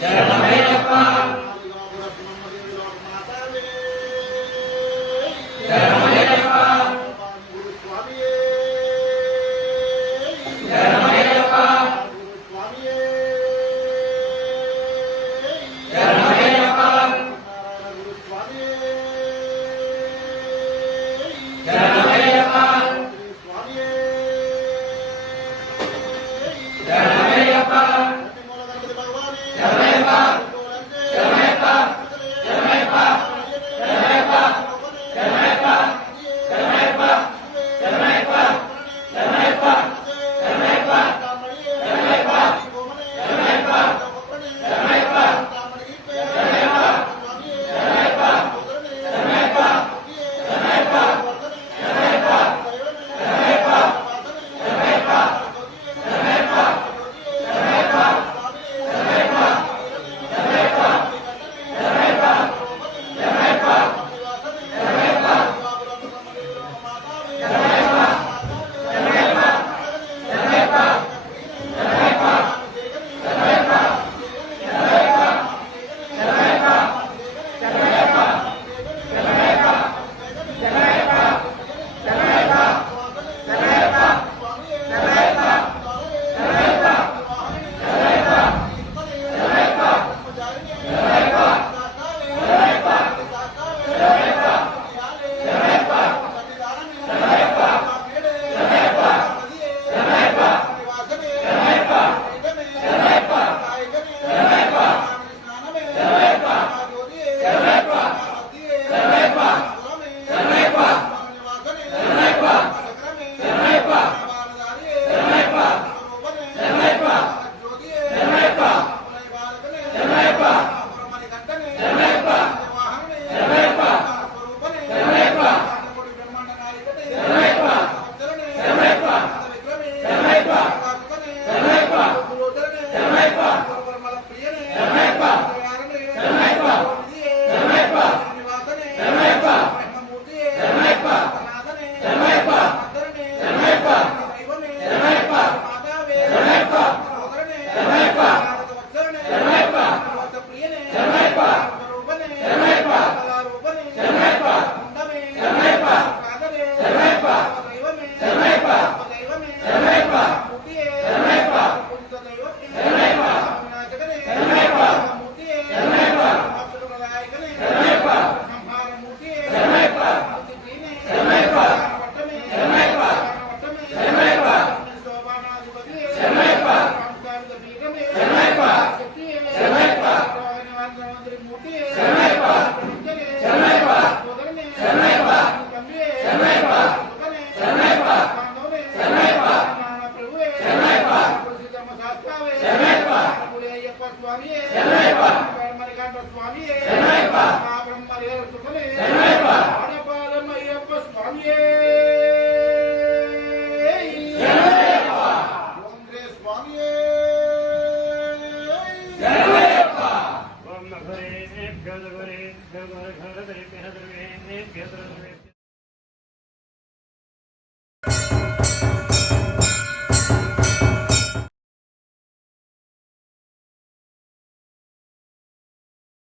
जय ಸ್ವಾಮಿಯೇ ಸ್ವಾಮಿಯೇ ध्रुवेभ्यो ध्रुवेभ्यो ध्रुवेभ्यः ध्रुवेभ्यः ध्रुवेभ्यः